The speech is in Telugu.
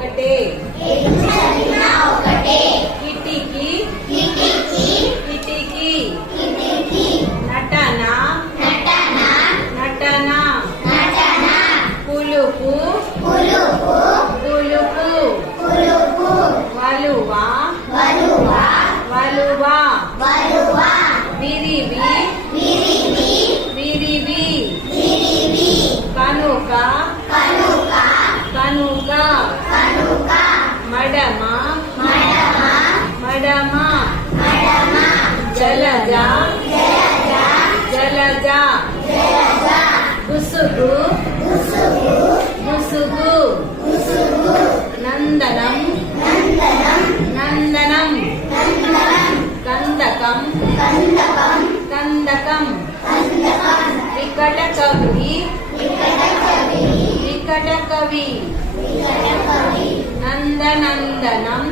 ఒకటే కిటికీ కిటికీ నటన నటన పులుపు పులుపు వలువ వలువ విరివి విరివి కనుక కనుక మడమ మడమ జలజ జలజ గుసుగు గుసుగు నందనం నందనం కందకం కందకం వికట కవి వికట కవి నందనందనం